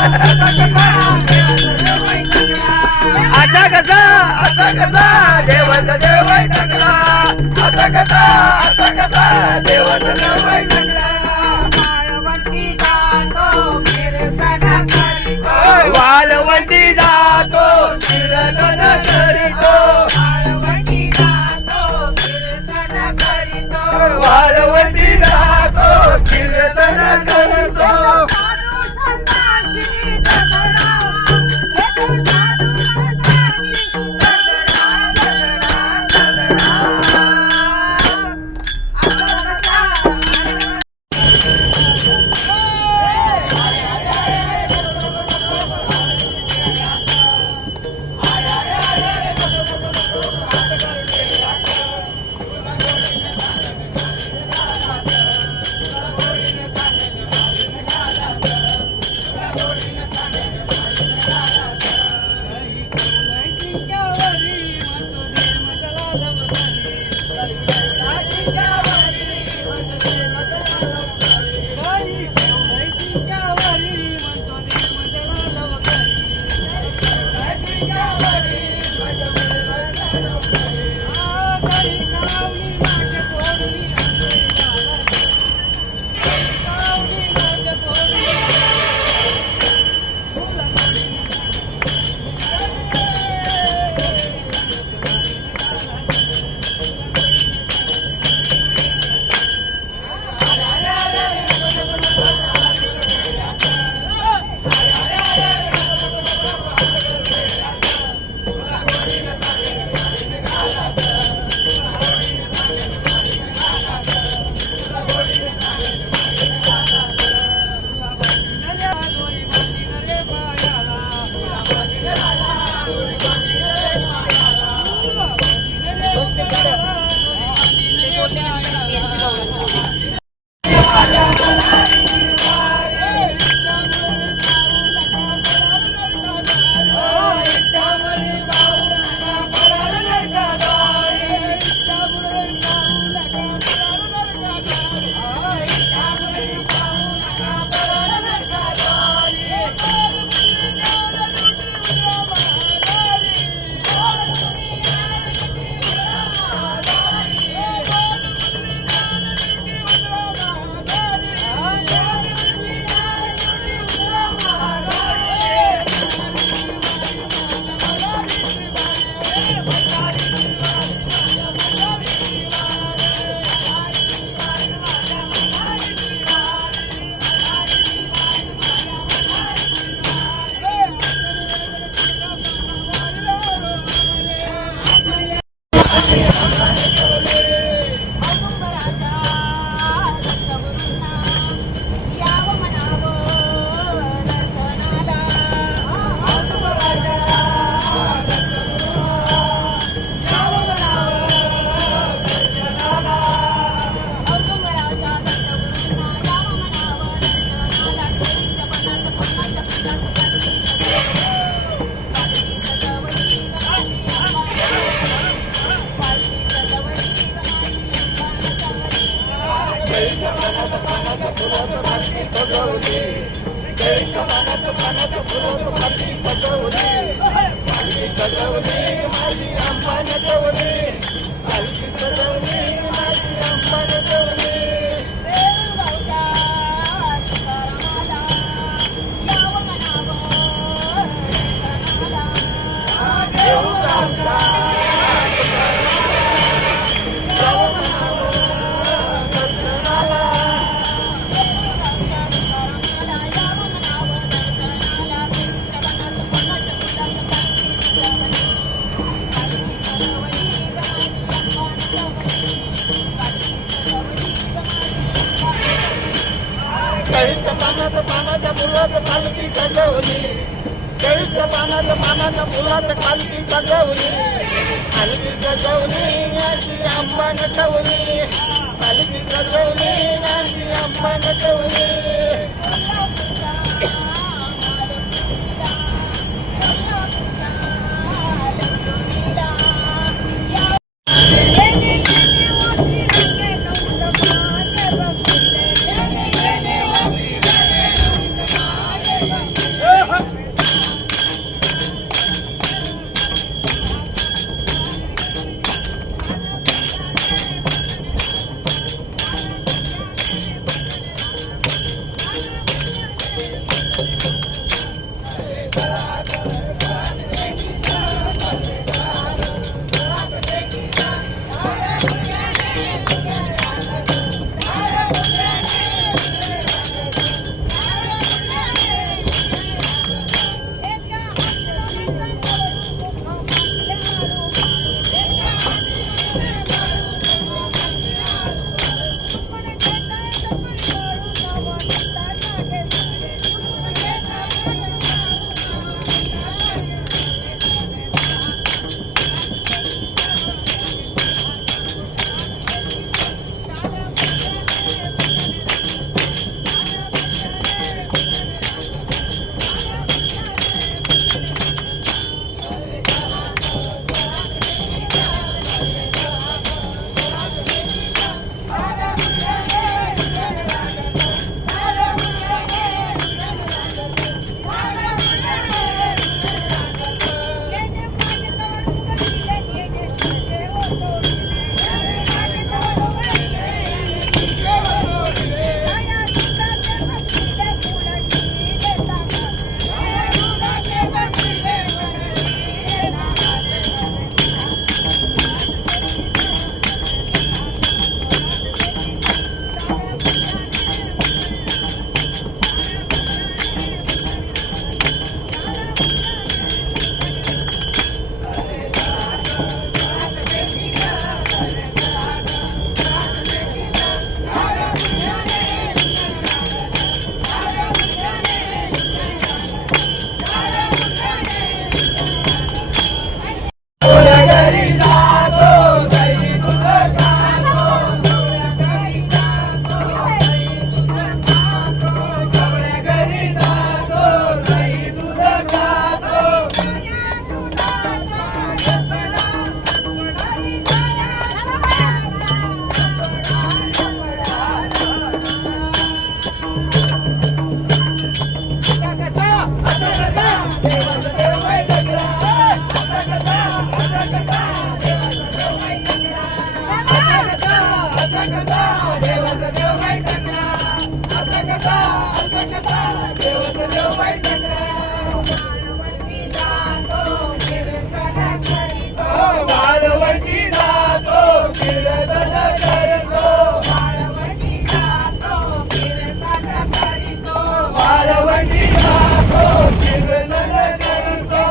आता कसा देवाचा देव वैतागला आता कसा देवाचा देव वैतागला वाळवंटी जातो कीर्तन करीतो वाळवंटी जातो कीर्तन करीतो पानाच्या मुलात पालखी सजवली, केळीच्या पानाच्या मुलात पालखी सजवली, पालखी सजवली नाची अंबा नटवली, पालखी सजवली नाची अंबा नटवली. वाळवंटी जातो कीर्तन करतो वाळवंटी जातो कीर्तन करतो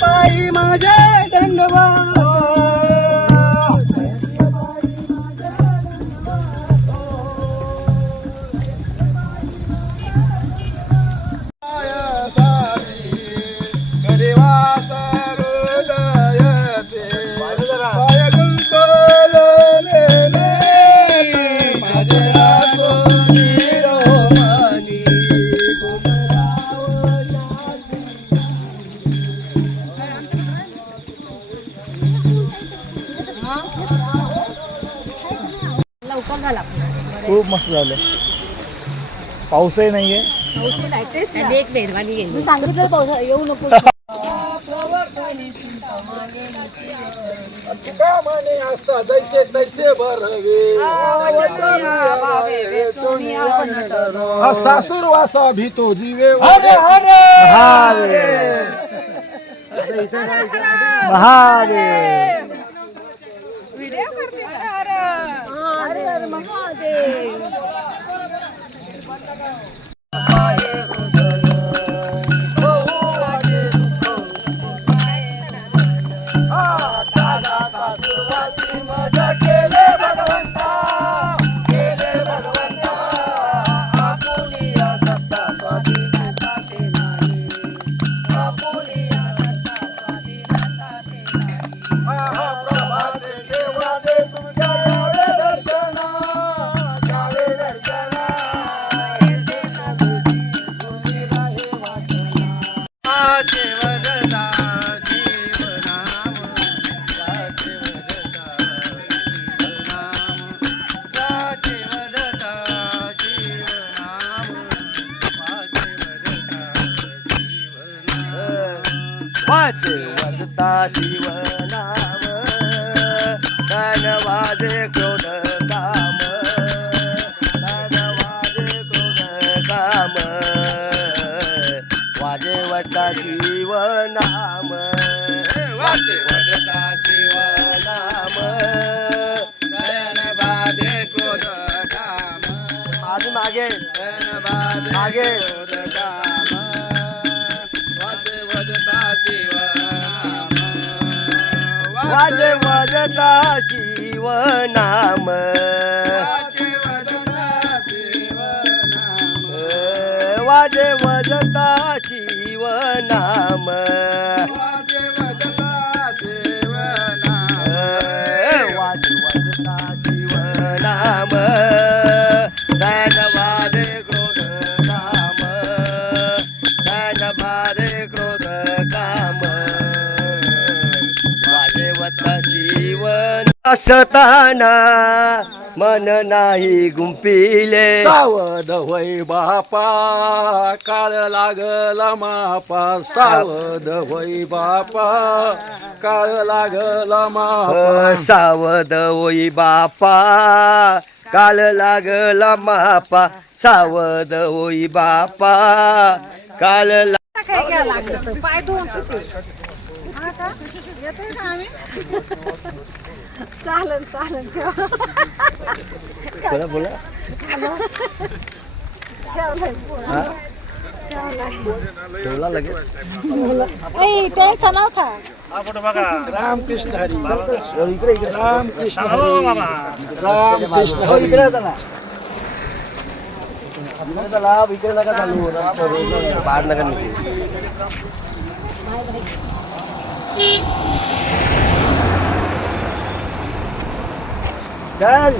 पायी माझे दंडवात खूप मस्त झालं. पाऊसही नाहीये. त्यांनी एक मेहरबानी केली. सांगितलं पाऊस येऊ नको. जैसे तैसे भरवे सासूर वासा भीतो जीवे हरे हरे महादेव. व्हिडिओ करते हर महादेव. वाचे वदता शिवनाम धनवादे क्रोध काम धनवादे क्रोध काम वाजे वदता शिवनाम वाचे वदता शिवनाम धनवादे क्रोध काम मागे मागे मागे क्रोध काम वाजे वदता शिवनाम वाजे वदता शिवनाम वाजे वदता शिवनाम धनवादे क्रोध काम धनवादे क्रोध काम शिवन असताना मन नाही गुंपिले सावध होय बापा काळ लागला मापा सावध होय बापा काळ लागला मापा सावध होई बापा काल लागला मापा सावध होई बापा काल काय घ्यायला लागलं पाय धुवून किती. का येतोय का आम्ही चालेल चालेल ठेवा बोला बोला ठेवलंय हा ठेवलंय ठेवला लगेच ए त्यांचा नव्हता रामकृष्ण हरी इकडे इकडे रामकृष्ण हरी रामकृष्ण हो, हरी इकडे होता ना इकडे चला इकडे नका चालू बाहेर नका निघू चल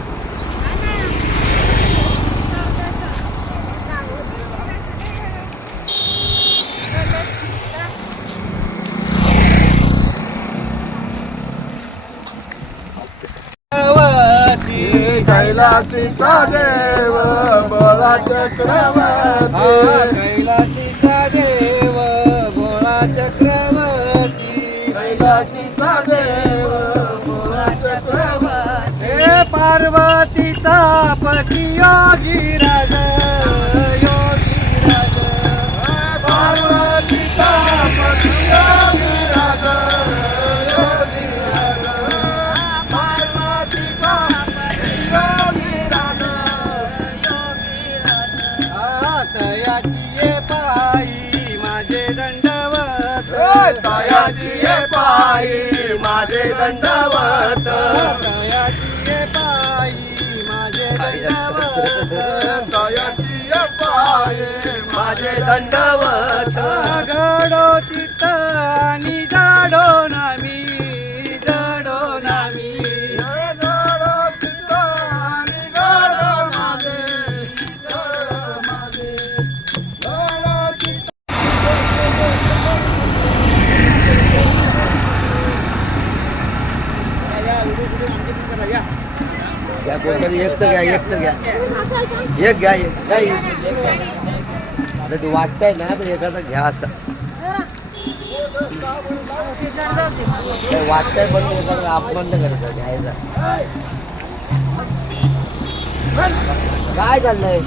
कैलासीचा देव बोळा चक्रवर्ती कैलासीचा देव भोळा चक्रवर्ती कैलासीचा देव बोळा चक्रवर्ती हे पार्वतीचा पती योगी राज पार्वतीचा पती योगी राज योगी राज पार्वतीचा पती योगी राज तयाची ये पायी माझे दंडवत तयाची ये पायी माझे दंडवत तयाची ये पायी माझे दंडवत तयाची ये पायी माझे दंडवत घडो चित्त आणि जाडो नामी जाडो नामी घ्या कोणतरी एक तर घ्या एक तर घ्या एक घ्या एक नाही आता तू वाटतंय ना तर एखादा घ्या असं वाटतंय पण एखादा अपमान नाही करायचा घ्यायचा काय चाललंय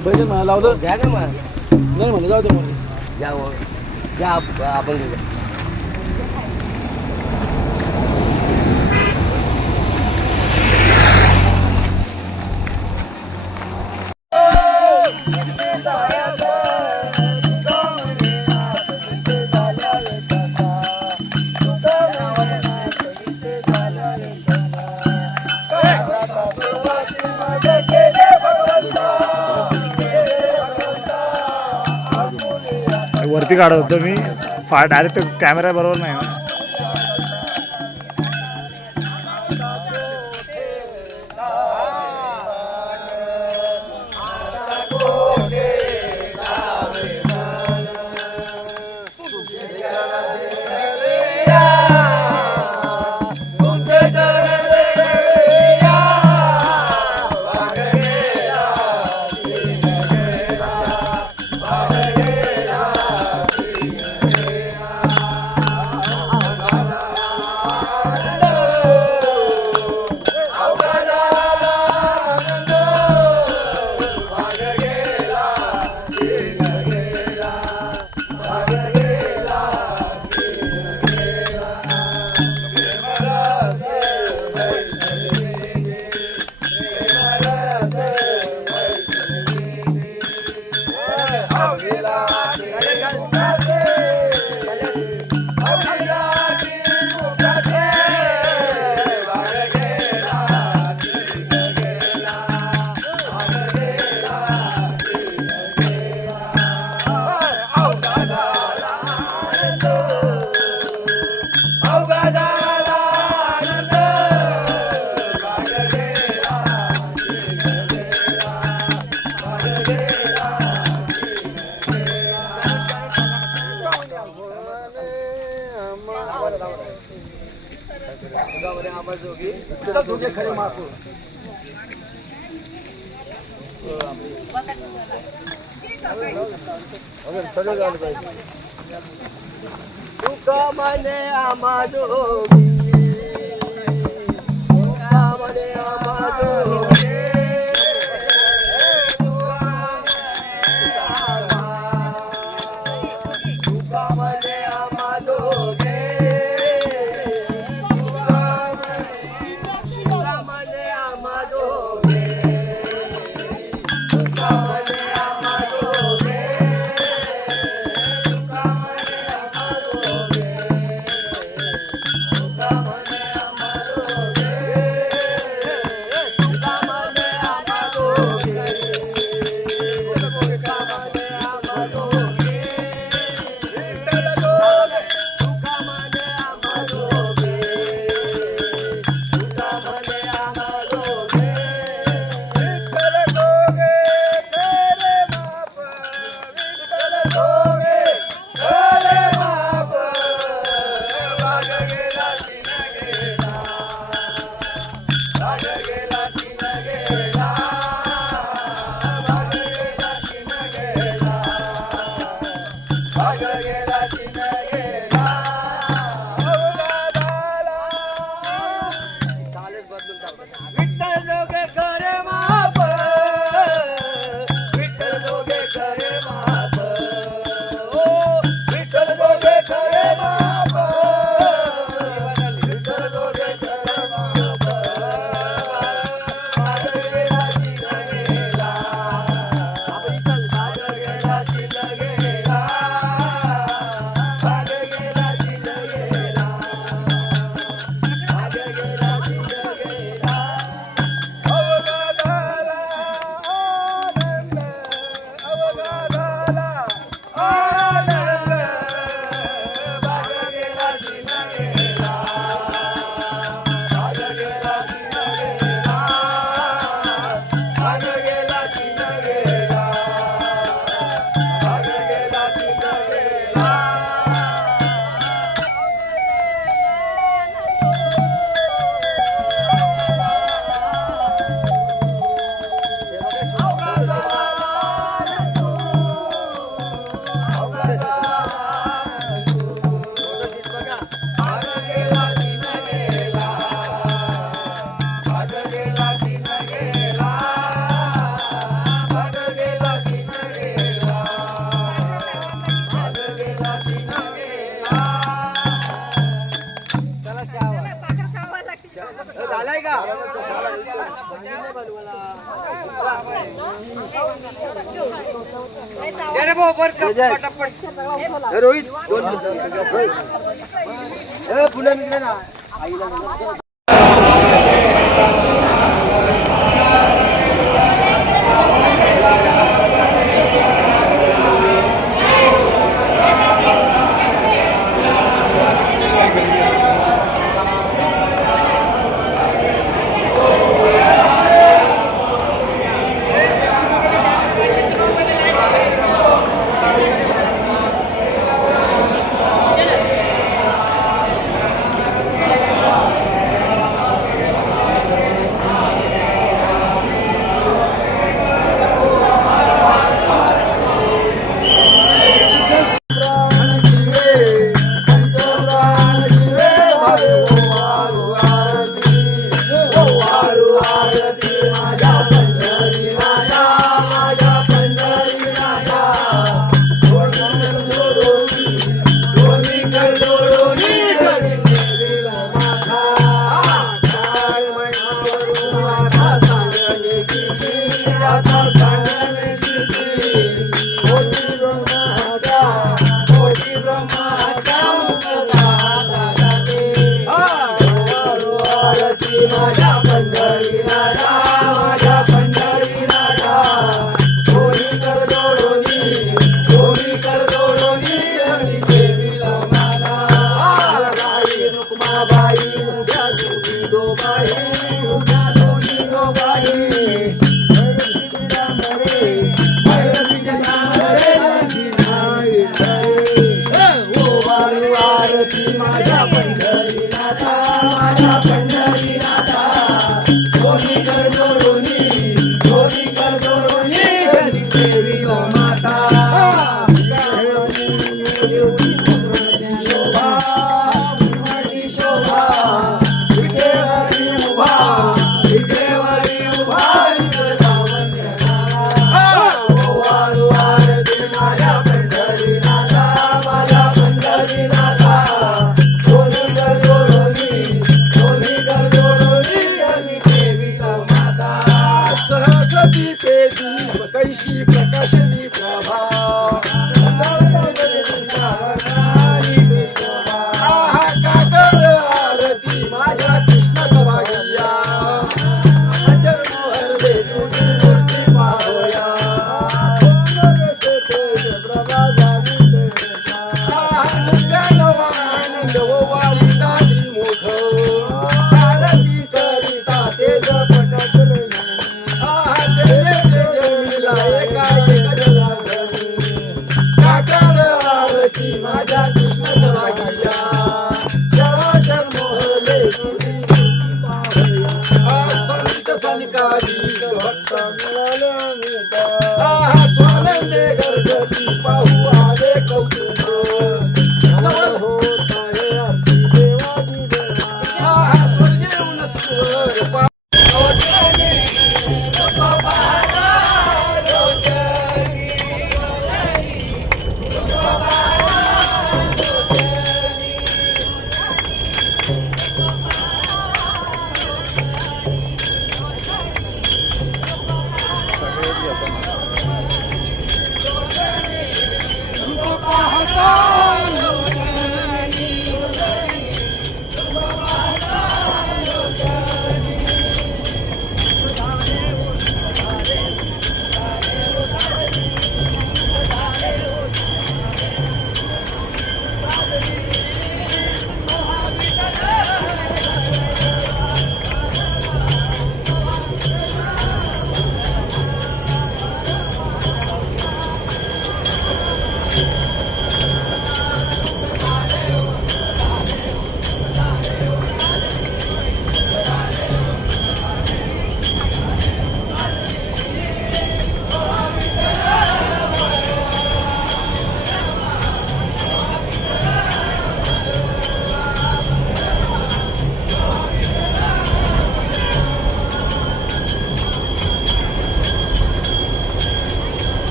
पहिले मला लावलं घ्या ना मग नाही म्हणलं जाऊ दे म्हणलं घ्या हो. घ्या आपण घेऊया वरती काढत होतो मी फार डायरेक्ट कॅमेरा बरोबर नाही ना खरे माफ सगळं झालं पाहिजे तुका मने आम्हा दोघी तुका मने आम्हा दोघी तुका मने आम्हा दोघी झालाय का दे रे भाऊ बर पटापट रोहित फुलं निघले ना आईला शोभा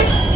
आहे